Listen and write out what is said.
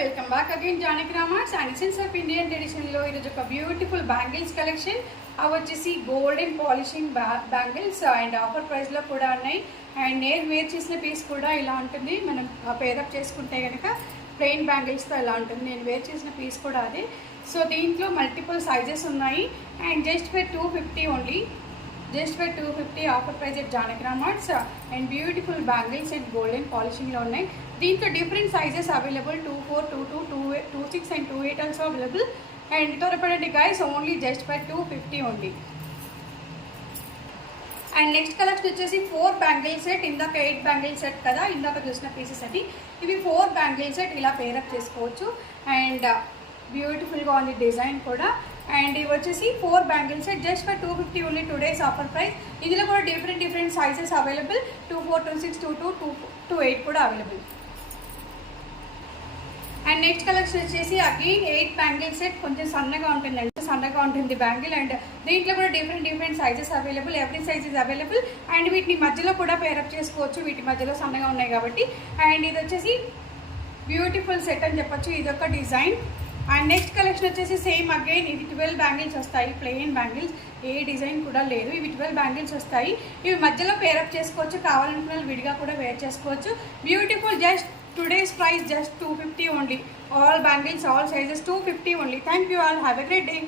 Welcome back again Janaki Ramarts and essence of Indian ట్రెడిషన్లో ఈరోజు ఒక బ్యూటిఫుల్ బ్యాంగిల్స్ కలెక్షన్. అవి వచ్చేసి gold and polishing bangles and offer ప్రైస్లో కూడా ఉన్నాయి. అండ్ నేను వేర్ చేసిన పీస్ కూడా ఇలా ఉంటుంది. మనం పేరప్ చేసుకుంటే కనుక ప్లెయిన్ బ్యాంగిల్స్తో ఇలా ఉంటుంది. నేను వేర్ చేసిన పీస్ కూడా అదే. సో దీంట్లో మల్టిపుల్ సైజెస్ ఉన్నాయి and just for 250 only. Just for 250 offer price at Janaki Ramarts. And beautiful bangles and golden పాలిషింగ్లో ఉన్నాయి. దీంట్లో different sizes available 24, 22, 26 and 28 also available. And త్వరపడండి guys, only just for 250 only. And next collection వచ్చేసి 4 bangle set. ఇందాక 8 bangle set కదా, ఇందాక చూసిన pieces అని. ఇవి 4 బ్యాంగిల్ సెట్ ఇలా పేరప్ చేసుకోవచ్చు. అండ్ బ్యూటిఫుల్గా ఉంది డిజైన్ కూడా. అండ్ ఇవి వచ్చేసి 4 bangle set just for 250 only. 2 days offer price. ఇందులో కూడా డిఫరెంట్ సైజెస్ అవైలబుల్ 24, 26, 22, 28 కూడా అవైలబుల్. అండ్ నెక్స్ట్ కలెక్షన్ వచ్చేసి అగైన్ 8 బ్యాంగిల్ సెట్. కొంచెం సన్నగా ఉంటుంది బ్యాంగిల్. అండ్ దీంట్లో కూడా different sizes available. Every size is available. And వీటిని మధ్యలో కూడా పేరప్ చేసుకోవచ్చు. వీటి మధ్యలో సన్నగా ఉన్నాయి కాబట్టి. అండ్ ఇది వచ్చేసి బ్యూటిఫుల్ సెట్ అని చెప్పొచ్చు. ఇది ఒక డిజైన్. అండ్ నెక్స్ట్ కలెక్షన్ వచ్చేసి సేమ్ అగైన్ ఇవి 12 బ్యాంగిల్స్ వస్తాయి. ప్లెయిన్ బ్యాంగిల్స్, ఏ డిజైన్ కూడా లేదు. ఇవి 12 బ్యాంగిల్స్ వస్తాయి. ఇవి మధ్యలో పేరప్ చేసుకోవచ్చు. కావాలనుకున్న విడిగా కూడా వేర్ చేసుకోవచ్చు. Beautiful. Just today's price just 250 only. All bangles, all sizes 250 only. Thank you all. Have a great day.